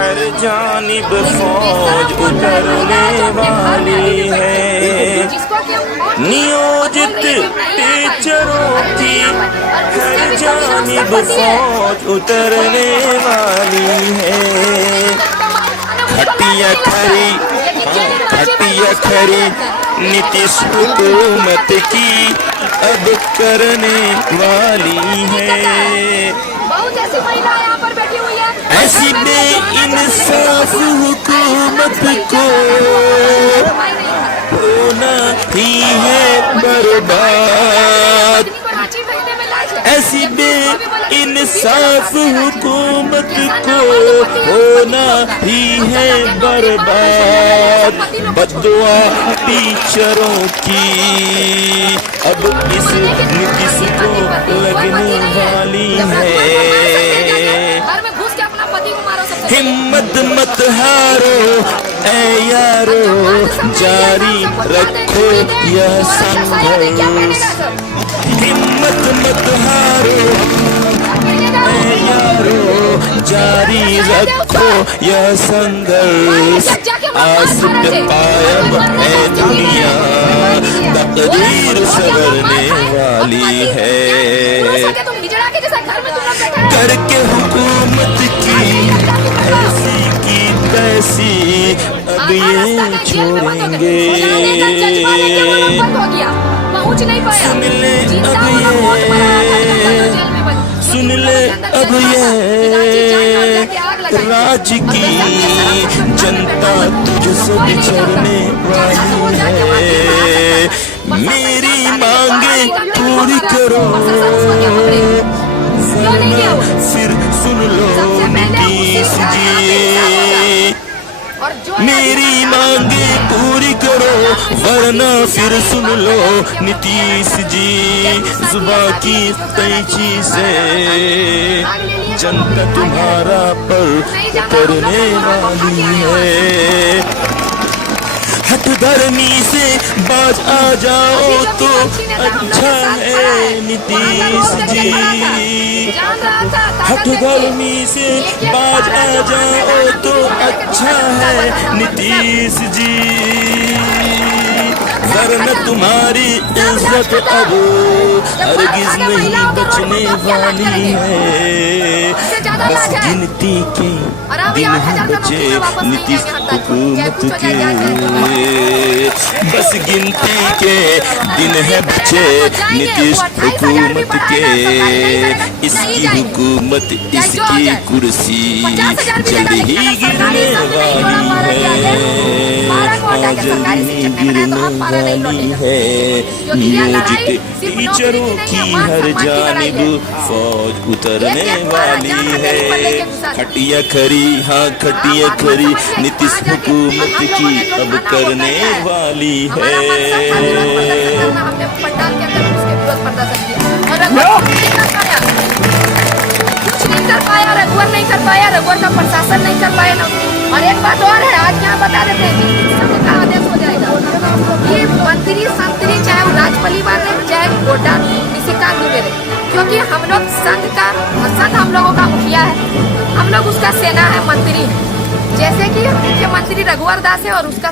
हर जानिब फौज उतरने वाली है, नियोजित टीचरों की हर जानिब फौज उतरने वाली है। खटिया खरी नीतीश हुकूमत की अब करने वाली है। ऐसी बेइंसाफ हुकूमत को होना ही है बर्बाद। ऐसी बेइंसाफ हुकूमत को होना ही है बर्बाद। बद्दुआ टीचरों की अब इस नीतीश को लगने वाली है। हिम्मत मत हारो ऐ यारो, जारी रखो यह संघर्ष। हिम्मत मत हारो ऐ यारो, जारी रखो यह संघर्ष। आस पे कायम है दुनिया, तकदीर संवरने वाली है। करके हुकूमत की ऐसी की तैसी अब ये छोड़ेंगे। सुन ले अब ये राज की जनता तुझसे बिछड़ने वाली है। मेरी मांगे पूरी करो, फिर सुन लो नीतीश जी। मेरी मांगे पूरी करो वरना फिर सुन लो नीतीश जी। जुबां की कैंची से जनता तुम्हारा पर उतरने वाली है। हट धरनी से बाज आ जाओ तो अच्छा है नीतीश जी। हट धरनी से बाज आ जाओ तो अच्छा है नीतीश जी। वरना तुम्हारी इज्जत अब हरगिज नहीं बचने वाली है। बस गिनती के दिन है बचे नीतीश हुकूमत के, बस गिनती के दिन है बचे नीतीश हुकूमत के। इसकी हुकूमत इसकी कुर्सी जल्द ही गिरने वाली है, जल्द ही गिरने वाली है। नियोजित टीचरों की हर जानिब फौज उतरने वाली है। खटिया खरी हाँ खटिया खरी नीतीश हुकूमत की अब करने वाली है। रघुवर नहीं कर पाया, रघुवर का प्रशासन नहीं कर पाया ना। और एक बात और है, आज यहाँ बता देते हैं का आदेश हो जाएगा कि मंत्री संतरी चाहे वो राज परिवार रहे चाहे गोड्डा निशिकांत दुबे रहे, क्योंकि हम लोग संघ हम लोगों का मुखिया है, हम लोग उसका सेना है, मंत्री है। जैसे कि मुख्यमंत्री रघुवर दास है और उसका